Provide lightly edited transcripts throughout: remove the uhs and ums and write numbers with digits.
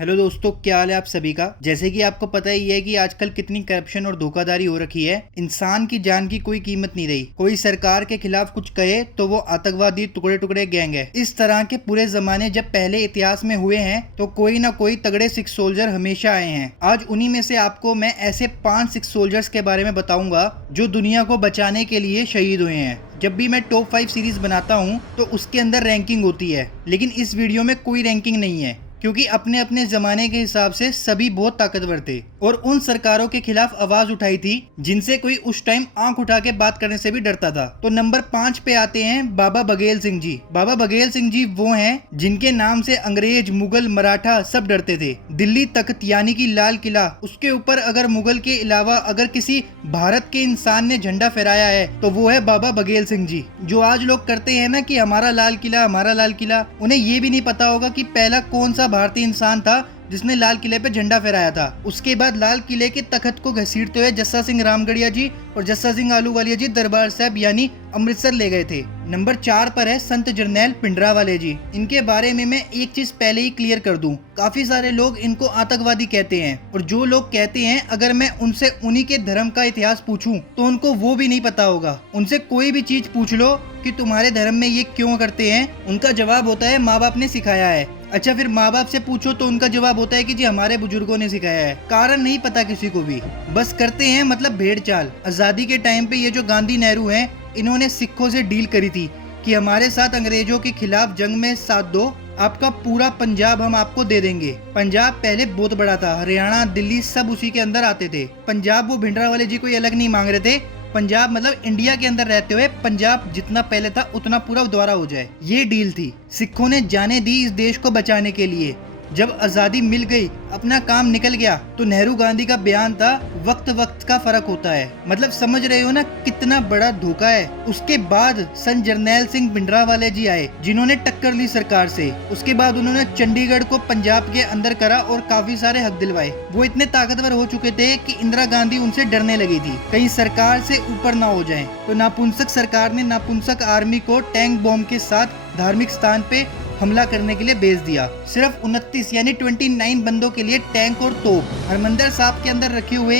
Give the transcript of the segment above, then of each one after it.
Hello दोस्तों, क्या हाल है आप सभी का। जैसे कि आपको पता ही है कि आजकल कितनी करप्शन और धोखाधड़ी हो रखी है। इंसान की जान की कोई कीमत नहीं रही। कोई सरकार के खिलाफ कुछ कहे तो वो आतंकवादी टुकड़े टुकड़े गैंग है। इस तरह के पूरे जमाने जब पहले इतिहास में हुए हैं तो कोई ना कोई तगड़े सिख सोल्जर हमेशा आए हैं। आज उन्हीं में से आपको मैं ऐसे 5 सिख सोल्जर्स के बारे में बताऊंगा जो दुनिया को बचाने के लिए शहीद हुए हैं। जब भी मैं टॉप 5 सीरीज बनाता हूँ तो उसके अंदर रैंकिंग होती है, लेकिन इस वीडियो में कोई रैंकिंग नहीं है क्योंकि अपने अपने जमाने के हिसाब से सभी बहुत ताकतवर थे और उन सरकारों के खिलाफ आवाज उठाई थी जिनसे कोई उस टाइम आंख उठा के बात करने से भी डरता था। तो नंबर 5 पे आते हैं बाबा बघेल सिंह जी। बाबा बघेल सिंह जी वो हैं जिनके नाम से अंग्रेज, मुगल, मराठा सब डरते थे। दिल्ली तख्त यानी कि लाल किला, उसके ऊपर अगर मुगल के अलावा अगर किसी भारत के इंसान ने झंडा फहराया है तो वो है बाबा बघेल सिंह जी। जो आज लोग करते हैं ना कि हमारा लाल किला, हमारा लाल किला, उन्हें ये भी नहीं पता होगा कि पहला कौन सा भारतीय इंसान था जिसने लाल किले पे झंडा फहराया था। उसके बाद लाल किले के तख्त को घसीटते हुए जस्सा सिंह रामगढ़िया जी और जस्सा सिंह आलूवालिया जी दरबार साहब यानी अमृतसर ले गए थे। नंबर 4 पर है संत जरनैल भिंडरावाले जी। इनके बारे में मैं एक चीज पहले ही क्लियर कर दूं, काफी सारे लोग इनको आतंकवादी कहते हैं और जो लोग कहते हैं अगर मैं उनसे उन्हीं के धर्म का इतिहास पूछूं तो उनको वो भी नहीं पता होगा। उनसे कोई भी चीज पूछ लो कि तुम्हारे धर्म में ये क्यों करते हैं, उनका जवाब होता है माँ बाप ने सिखाया है। अच्छा, फिर माँ बाप से पूछो तो उनका जवाब होता है कि जी हमारे बुजुर्गों ने सिखाया है। कारण नहीं पता किसी को भी, बस करते हैं मतलब भेड़ चाल। आजादी के टाइम पे ये जो गांधी नेहरू हैं, इन्होंने सिखों से डील करी थी कि हमारे साथ अंग्रेजों के खिलाफ जंग में साथ दो, आपका पूरा पंजाब हम आपको दे देंगे। पंजाब पहले बहुत बड़ा था, हरियाणा, दिल्ली सब उसी के अंदर आते थे। पंजाब वो भिंडरावाले जी कोई अलग नहीं मांग रहे थे। पंजाब मतलब इंडिया के अंदर रहते हुए पंजाब जितना पहले था उतना पूरा दोबारा हो जाए, ये डील थी। सिखों ने जाने दी इस देश को बचाने के लिए। जब आजादी मिल गई, अपना काम निकल गया, तो नेहरू गांधी का बयान था वक्त वक्त का फर्क होता है। मतलब समझ रहे हो ना कितना बड़ा धोखा है। उसके बाद संत जरनैल सिंह भिंडरावाले जी आए जिन्होंने टक्कर ली सरकार से। उसके बाद उन्होंने चंडीगढ़ को पंजाब के अंदर करा और काफी सारे हक दिलवाए। वो इतने ताकतवर हो चुके थे कि इंदिरा गांधी उनसे डरने लगी थी कहीं सरकार से ऊपर ना हो जाए। तो नापुंसक सरकार ने नापुंसक आर्मी को टैंक बॉम्ब के साथ धार्मिक स्थान पे हमला करने के लिए भेज दिया। सिर्फ 29 यानी 29 बंदों के लिए टैंक और तोप। हरमंदिर साहब के अंदर रखे हुए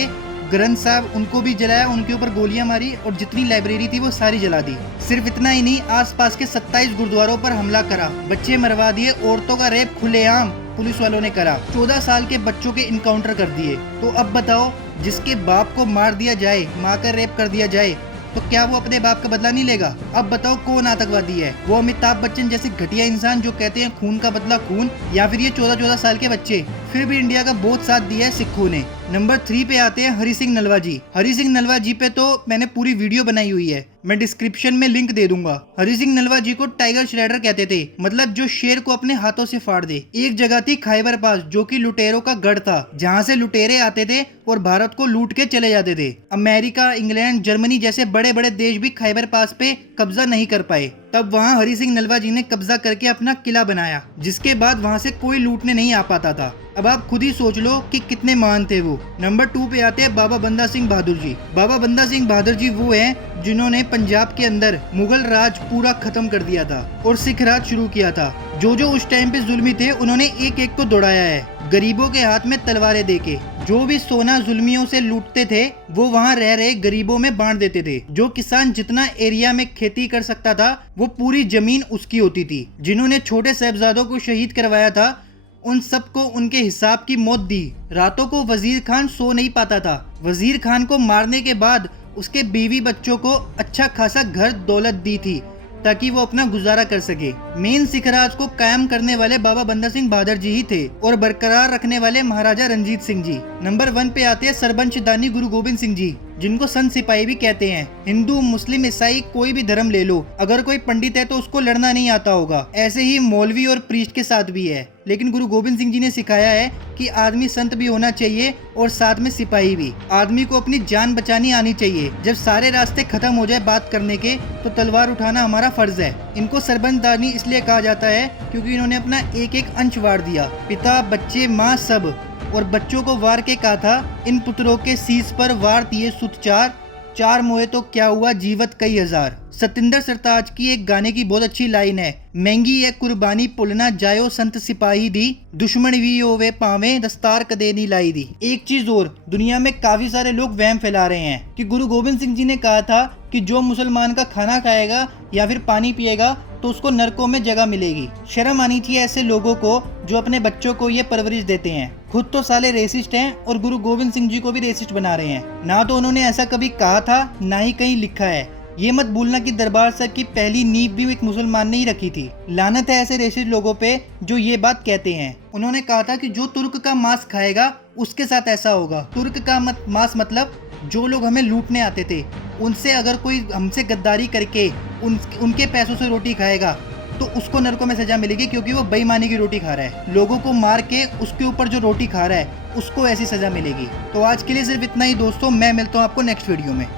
ग्रंथ साहब उनको भी जलाया, उनके ऊपर गोलियां मारी और जितनी लाइब्रेरी थी वो सारी जला दी। सिर्फ इतना ही नहीं, आसपास के 27 गुरुद्वारों पर हमला करा, बच्चे मरवा दिए, औरतों का रेप खुलेआम पुलिस वालों ने करा, 14 साल के बच्चों के इनकाउंटर कर दिए। तो अब बताओ, जिसके बाप को मार दिया जाए, माँ का रेप कर दिया जाए, तो क्या वो अपने बाप का बदला नहीं लेगा? अब बताओ कौन आतंकवादी है? वो अमिताभ बच्चन जैसे घटिया इंसान जो कहते हैं खून का बदला खून, या फिर ये 14-14 साल के बच्चे? फिर भी इंडिया का बहुत साथ दिया है सिखों ने। नंबर 3 पे आते हैं हरि सिंह नलवा जी। हरि सिंह नलवा जी पे तो मैंने पूरी वीडियो बनाई हुई है, मैं डिस्क्रिप्शन में लिंक दे दूंगा। हरि सिंह नलवा जी को टाइगर श्रेडर कहते थे, मतलब जो शेर को अपने हाथों से फाड़ दे। एक जगह थी खैबर पास जो कि लुटेरों का गढ़ था, जहाँ से लुटेरे आते थे और भारत को लूट के चले जाते थे। अमेरिका, इंग्लैंड, जर्मनी जैसे बड़े बड़े देश भी खैबर पास पे कब्जा नहीं कर पाए। तब वहाँ हरि सिंह नलवा जी ने कब्जा करके अपना किला बनाया, जिसके बाद वहाँ से कोई लूटने नहीं आ पाता था। अब आप खुद ही सोच लो कि कितने महान थे वो। नंबर 2 पे आते हैं बाबा बंदा सिंह बहादुर जी। बाबा बंदा सिंह बहादुर जी वो हैं जिन्होंने पंजाब के अंदर मुगल राज पूरा खत्म कर दिया था और सिख राज शुरू किया था। जो जो उस टाइम पे जुल्मी थे उन्होंने एक एक को दौड़ाया है, गरीबों के हाथ में तलवारें देके। जो भी सोना जुल्मियों से लूटते थे वो वहाँ रह रहे गरीबों में बांट देते थे। जो किसान जितना एरिया में खेती कर सकता था वो पूरी जमीन उसकी होती थी। जिन्होंने छोटे साहिबजादों को शहीद करवाया था उन सबको उनके हिसाब की मौत दी। रातों को वजीर खान सो नहीं पाता था। वजीर खान को मारने के बाद उसके बीवी बच्चों को अच्छा खासा घर दौलत दी थी ताकि वो अपना गुजारा कर सके। मेन सिख राज को कायम करने वाले बाबा बंदा सिंह बहादुर जी ही थे और बरकरार रखने वाले महाराजा रंजीत सिंह जी। नंबर 1 पे आते हैं सरबंशदानी गुरु गोबिंद सिंह जी, जिनको संत सिपाही भी कहते हैं। हिंदू, मुस्लिम, ईसाई कोई भी धर्म ले लो, अगर कोई पंडित है तो उसको लड़ना नहीं आता होगा। ऐसे ही मौलवी और प्रीस्ट के साथ भी है। लेकिन गुरु गोबिंद सिंह जी ने सिखाया है कि आदमी संत भी होना चाहिए और साथ में सिपाही भी। आदमी को अपनी जान बचानी आनी चाहिए। जब सारे रास्ते खत्म हो जाए बात करने के तो तलवार उठाना हमारा फर्ज है। इनको सरबंशदानी इसलिए कहा जाता है क्योंकि इन्होंने अपना एक एक अंश वार दिया, पिता, बच्चे, माँ सब। और बच्चों को वार के कहा था, इन पुत्रों के शीश पर वार दिए सुत चार, चार मोहे तो क्या हुआ जीवत कई हजार। सतिंदर सरताज की एक गाने की बहुत अच्छी लाइन है, महंगी है कुर्बानी पुलना जायो संत सिपाही दी, दुश्मन भी होवे पावे दस्तार कदे नहीं लाई दी। एक चीज और, दुनिया में काफी सारे लोग वहम फैला रहे हैं कि गुरु गोविंद सिंह जी ने कहा था कि जो मुसलमान का खाना खाएगा या फिर पानी पिएगा तो उसको नरकों में जगह मिलेगी। शर्म आनी चाहिए ऐसे लोगों को जो अपने बच्चों को ये परवरिश देते हैं। खुद तो साले रेसिस्ट हैं और गुरु गोविंद सिंह जी को भी रेसिस्ट बना रहे हैं। ना तो उन्होंने ऐसा कभी कहा था, ना ही कहीं लिखा है। ये मत भूलना कि दरबार साहब की पहली नींव भी एक मुसलमान ने ही रखी थी। लानत है ऐसे रेसिस्ट लोगों पे जो ये बात कहते हैं। उन्होंने कहा था कि जो तुर्क का मांस खाएगा उसके साथ ऐसा होगा। तुर्क का मांस मतलब जो लोग हमें लूटने आते थे, उनसे अगर कोई हमसे गद्दारी करके उनके पैसों से रोटी खाएगा तो उसको नरकों में सजा मिलेगी, क्योंकि वो बेईमानी की रोटी खा रहा है। लोगों को मार के उसके ऊपर जो रोटी खा रहा है उसको ऐसी सजा मिलेगी। तो आज के लिए सिर्फ इतना ही दोस्तों, मैं मिलता हूँ आपको नेक्स्ट वीडियो में।